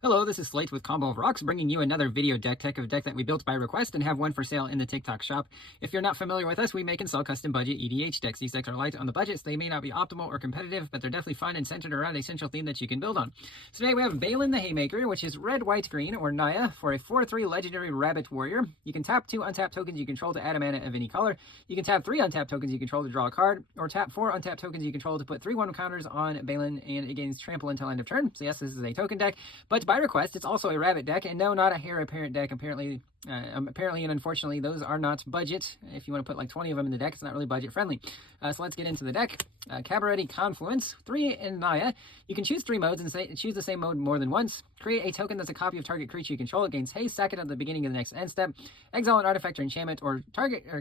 Hello, this is Slate with Combo of Rocks, bringing you another video deck tech of a deck that we built by request and have one for sale in the TikTok shop. If you're not familiar with us, we make and sell custom budget EDH decks. These decks are light on the budget, so they may not be optimal or competitive, but they're definitely fun and centered around a central theme that you can build on. So today we have Braylen the Haymaker, which is red, white, green, or Naya, for a 4/3 legendary rabbit warrior. You can tap 2 untapped tokens you control to add a mana of any color. You can tap 3 untapped tokens you control to draw a card, or tap 4 untapped tokens you control to put 3/1 counters on Braylen, and it gains trample until end of turn. So yes, this is a token deck, but by request, it's also a rabbit deck, and no, not a heir apparent deck. Apparently and unfortunately, those are not budget. If you want to put like 20 of them in the deck, it's not really budget friendly. So let's get into the deck. Cabaret Confluence, 3 in Naya. You can choose 3 modes and choose the same mode more than once. Create a token that's a copy of target creature you control. It gains haste, sack it at the beginning of the next end step. Exile an artifact or enchantment, or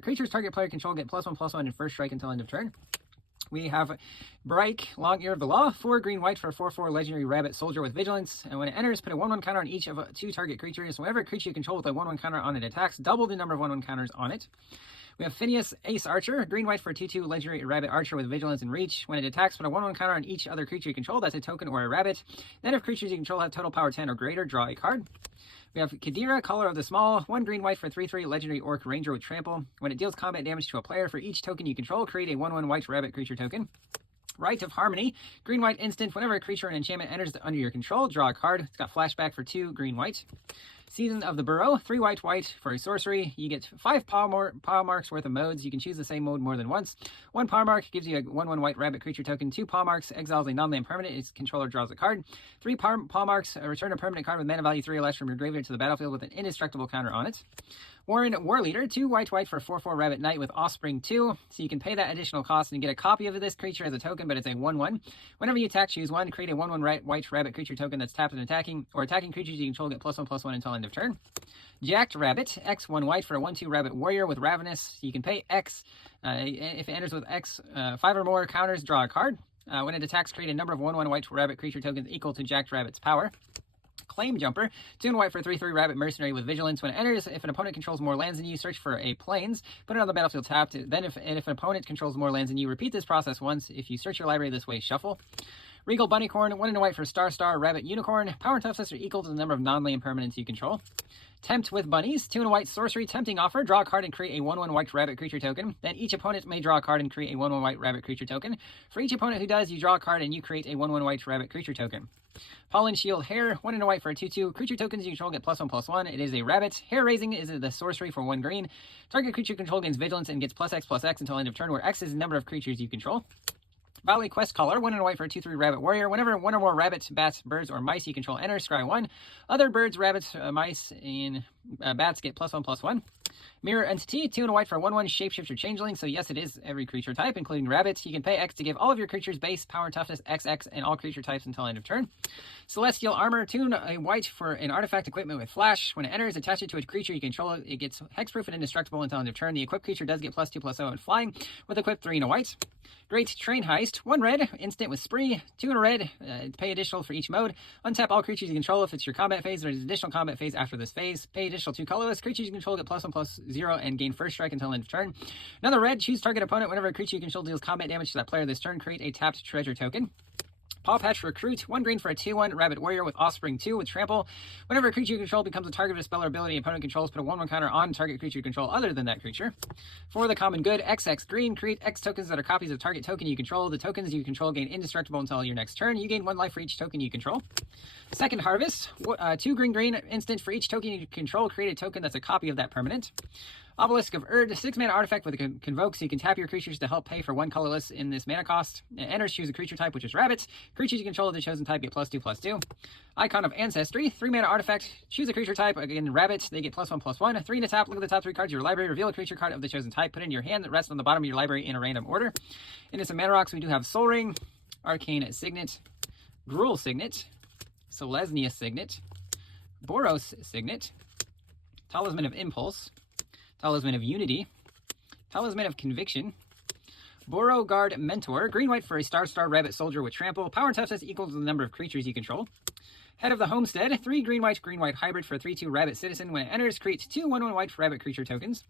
creature's target player control get +1/+1 in first strike until end of turn. We have Break, Long Ear of the Law, 4 green white for a 4/4 legendary rabbit soldier with vigilance. And when it enters, put a 1/1 counter on each of 2 target creatures. Whenever a creature you control with a 1/1 counter on it attacks, double the number of 1/1 counters on it. We have Phineas, Ace Archer, green white for a 2/2 legendary rabbit archer with vigilance and reach. When it attacks, put a 1/1 counter on each other creature you control. That's a token or a rabbit. Then if creatures you control have total power 10 or greater, draw a card. We have Kadira, Color of the Small, 1 green white for 3/3 legendary orc ranger with trample. When it deals combat damage to a player, for each token you control, create a 1/1 white rabbit creature token. Rite of Harmony, green white instant. Whenever a creature or an enchantment enters under your control, draw a card. It's got flashback for 2 green white. Season of the Burrow, 3 white white for a sorcery. You get 5 power marks worth of modes. You can choose the same mode more than once. 1 power mark gives you a 1/1 white rabbit creature token. 2 power marks exiles a non-land permanent. Its controller draws a card. 3 power marks return a permanent card with mana value 3 or less from your graveyard to the battlefield with an indestructible counter on it. Warren Warleader, 2 white white for 4/4 rabbit knight with offspring 2. So you can pay that additional cost and get a copy of this creature as a token, but it's a 1/1. Whenever you attack, choose 1. Create a 1/1 white rabbit creature token that's tapped and attacking, or attacking creatures you control get +1/+1 until end of turn. Jacked Rabbit, X 1 white for a 1/2 rabbit warrior with Ravenous. You can pay X. If it enters with X 5 or more counters, draw a card. When it attacks, create a number of 1/1 white rabbit creature tokens equal to Jacked Rabbit's power. Claim Jumper, 2 and white for 3/3 rabbit mercenary with vigilance. When it enters, if an opponent controls more lands than you, search for a plains, put it on the battlefield tapped. Then if an opponent controls more lands than you, repeat this process once. If you search your library this way, shuffle. Regal Bunnycorn, 1 and white for Star Rabbit Unicorn. Power and toughness are equal to the number of non-land permanents you control. Tempt with Bunnies, 2 and white sorcery, tempting offer. Draw a card and create a 1/1 white rabbit creature token. Then each opponent may draw a card and create a 1/1 white rabbit creature token. For each opponent who does, you draw a card and you create a 1/1 white rabbit creature token. Pollen Shield Hare, 1 and white for a 2/2. Creature tokens you control get +1/+1. It is a rabbit. Hair Raising is the sorcery for 1 green. Target creature control gains vigilance and gets +X/+X until end of turn, where X is the number of creatures you control. Valley Quest Caller, 1 and white for a 2/3 rabbit warrior. Whenever 1 or more rabbits, bats, birds, or mice you control enter, scry 1. Other birds, rabbits, mice, and bats get +1/+1. Mirror Entity, 2 and white for 1/1 shapeshifter changeling. So yes, it is every creature type, including rabbits. You can pay X to give all of your creatures base, power, and toughness XX, and all creature types until end of turn. Celestial Armor, 2 and a white for an artifact equipment with flash. When it enters, attach it to a creature you control. It gets hexproof and indestructible until end of turn. The equipped creature does get +2/+0 and flying, with equipped 3 and a white. Great Train Heist, 1 red, instant with spree, 2 and a red, pay additional for each mode. Untap all creatures you control if it's your combat phase. There's an additional combat phase after this phase. Pay additional 2 colorless. Creatures you control get +1/+0 and gain first strike until end of turn. Another red, choose target opponent. Whenever a creature you control deals combat damage to that player this turn, create a tapped treasure token. Paw Patch Recruit, 1 green for a 2/1 rabbit warrior with offspring 2 with trample. Whenever a creature you control becomes a target of a spell or ability opponent controls, put a 1/1 counter on target creature you control other than that creature. For the common good, XX green, create X tokens that are copies of target token you control. The tokens you control gain indestructible until your next turn. You gain 1 life for each token you control. Second Harvest, 2 green instant for each token you control. Create a token that's a copy of that permanent. Obelisk of Erd, 6 mana artifact with a convoke, so you can tap your creatures to help pay for 1 colorless in this mana cost. It enters, choose a creature type, which is rabbits. Creatures you control of the chosen type get +2/+2. Icon of Ancestry, 3 mana artifact, choose a creature type, again rabbits, they get +1/+1. 3 in a tap, look at the top 3 cards of your library, reveal a creature card of the chosen type, put it in your hand that rests on the bottom of your library in a random order. Into some mana rocks, we do have Soul Ring, Arcane Signet, Gruul Signet, Selesnya Signet, Boros Signet, Talisman of Impulse, Talisman of Unity, Talisman of Conviction, Beauregard Mentor, green white for a Star rabbit soldier with trample. Power and toughness equal to the number of creatures you control. Head of the Homestead, 3 green white hybrid for a 3/2 rabbit citizen. When it enters, create 2 1/1 white rabbit creature tokens.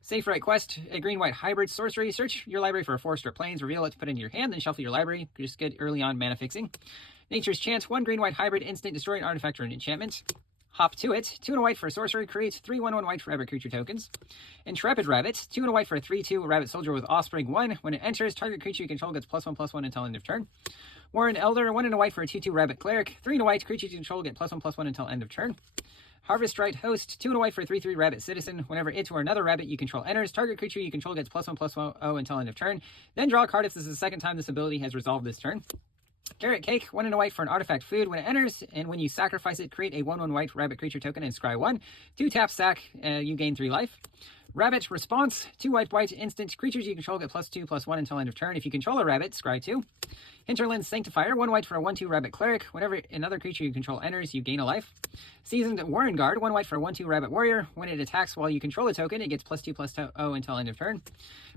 Safe Right Quest, a green white hybrid sorcery. Search your library for a forest or plains, reveal it, put it into your hand, then shuffle your library. Just good early on mana fixing. Nature's Chant, 1 green-white hybrid instant, destroy an artifact or an enchantment. Hop to it, 2 and a white for a sorcery, creates 3/1/1 white rabbit creature tokens. Intrepid Rabbit, 2 and a white for a 3/2 rabbit soldier with offspring 1. When it enters, target creature you control gets +1/+1 until end of turn. Warren Elder, 1 and a white for a 2/2 rabbit cleric, 3 and a white, creature you control get +1/+1 until end of turn. Harvest Right Host, 2 and a white for a 3/3 rabbit citizen. Whenever it or another rabbit you control enters, target creature you control gets +1/+0 until end of turn. Then draw a card if this is the second time this ability has resolved this turn. Carrot Cake, 1 and a white for an artifact food. When it enters, and when you sacrifice it, create a 1/1 white rabbit creature token and scry 1. 2 tap sack, you gain 3 life. Rabbit Response, 2 white instant, creatures you control get +2/+1 until end of turn. If you control a rabbit, scry 2. Hinterland Sanctifier, 1 white for a 1/2 rabbit cleric. Whenever another creature you control enters, you gain a life. Seasoned Warren Guard, 1 white for a 1/2 rabbit warrior. When it attacks while you control a token, it gets +2/+0 until end of turn.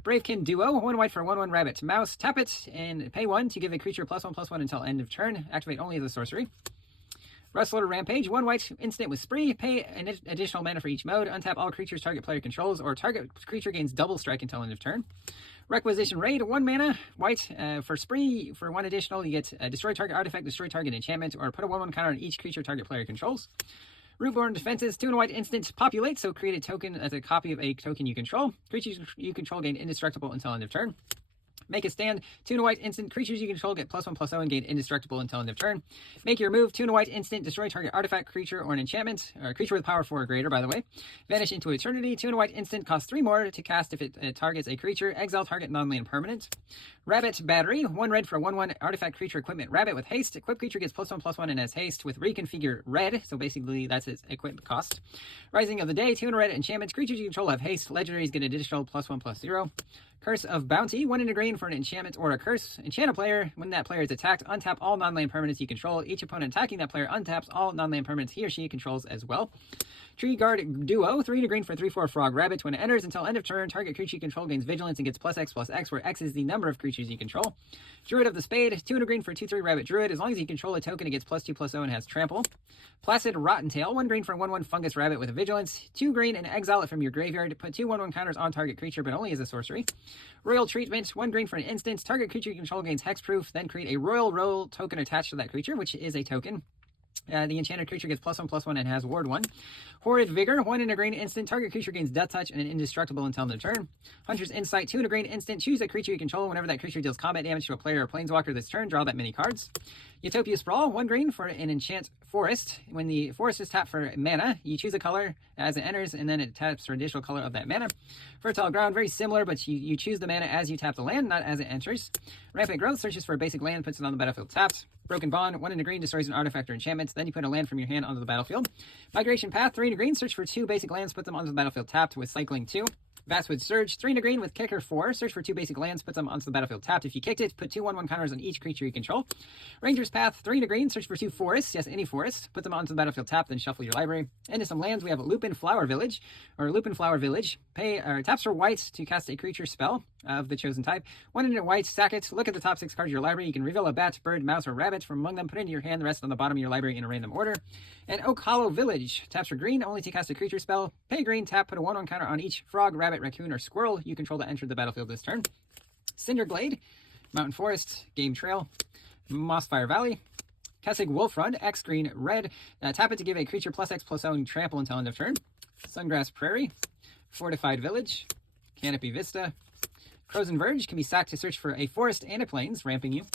Bravekin Duo, 1 white for a 1/1 rabbit mouse. Tap it and pay 1 to give a creature +1/+1 until end of turn. Activate only as a sorcery. Rustler Rampage, 1 white instant with Spree. Pay an additional mana for each mode. Untap all creatures target player controls, or target creature gains double strike until end of turn. Requisition Raid, 1 mana, white for Spree. For 1 additional, you get destroy target artifact, destroy target enchantment, or put a 1/1 counter on each creature target player controls. Rootborn Defenses, 2 and a white instant, populate, so create a token as a copy of a token you control. Creatures you control gain indestructible until end of turn. Make a Stand, 2 and a white instant, creatures you control get +1/+0 and gain indestructible until end of turn. Make Your Move, 2 and a white instant, destroy target artifact, creature, or an enchantment, or a creature with power 4 or greater, by the way. Vanish into Eternity, 2 and a white instant, costs 3 more to cast if it targets a creature. Exile target non-land permanent. Rabbit Battery, 1 red for a 1/1 artifact creature equipment rabbit with haste. Equip creature gets +1/+1 and has haste with reconfigure red, so basically that's its equipment cost. Rising of the Day, 2 and a red enchantments, creatures you control have haste. Legendaries get an additional +1/+0. Curse of Bounty, 1 and a green for an enchantment or a curse. Enchant a player. When that player is attacked, untap all non-land permanents you control. Each opponent attacking that player untaps all non-land permanents he or she controls as well. Tree Guard Duo, 3 and a green for 3/4 frog rabbit. When it enters until end of turn, target creature you control gains vigilance and gets +X/+X, where X is the number of creatures you control. Druid of the Spade, 2 and a green for a 2/3 rabbit druid. As long as you control a token, it gets +2/+0 and has trample. Placid Rottentail, 1 green for a 1/1 fungus rabbit with vigilance. 2 green and exile it from your graveyard. Put 2 1/1 counters on target creature, but only as a sorcery. Royal Treatment, 1 green for an instant. Target creature you control gains hexproof. Then create a royal token attached to that creature, which is a token. The enchanted creature gets +1/+1 and has ward 1. Horrid Vigor, 1 and a green instant. Target creature gains Death Touch and indestructible until end of turn. Hunter's Insight, 2 and a green instant. Choose a creature you control. Whenever that creature deals combat damage to a player or planeswalker this turn, draw that many cards. Utopia Sprawl, 1 green for an enchant forest. When the forest is tapped for mana, you choose a color as it enters, and then it taps for additional color of that mana. Fertile Ground, very similar, but you choose the mana as you tap the land, not as it enters. Rampant Growth, searches for a basic land, puts it on the battlefield tapped. Broken Bond, 1 and a green, destroys an artifact or enchantment. Then you put a land from your hand onto the battlefield. Migration Path, 3 and a green, search for 2 basic lands, put them onto the battlefield tapped with Cycling 2. Vastwood Surge, 3 and a green with Kicker 4. Search for 2 basic lands, put them onto the battlefield tapped. If you kicked it, put 2 1/1 counters on each creature you control. Ranger's Path, 3 and a green. Search for 2 forests, yes, any forest. Put them onto the battlefield tapped, then shuffle your library. Into some lands, we have Lupin Flower Village. Pay taps for white to cast a creature spell of the chosen type. 1 and a white, sack it. Look at the top 6 cards of your library. You can reveal a bat, bird, mouse, or rabbit from among them. Put it into your hand, the rest on the bottom of your library in a random order. And Oak Hollow Village, taps for green, only to cast a creature spell. Pay green, tap, put a 1/1 counter on each frog, rabbit, raccoon, or squirrel you control that entered the battlefield this turn. Cinderglade, Mountain Forest, Game Trail, Mossfire Valley, Kessig Wolf Run, X green, red. Tap it to give a creature +X/+0 and trample until end of turn. Sungrass Prairie, Fortified Village, Canopy Vista. Frozen Verge can be sacked to search for a forest and a plains, ramping you.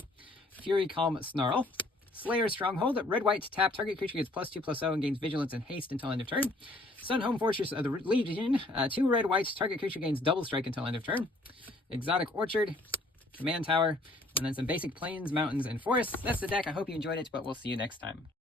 Fury Calm Snarl. Slayer Stronghold, red-white, tap, target creature gets +2/+0 and gains vigilance and haste until end of turn. Sun Home Fortress of the Legion, 2 red-white, target creature gains double strike until end of turn. Exotic Orchard, Command Tower, and then some basic plains, mountains, and forests. That's the deck. I hope you enjoyed it, but we'll see you next time.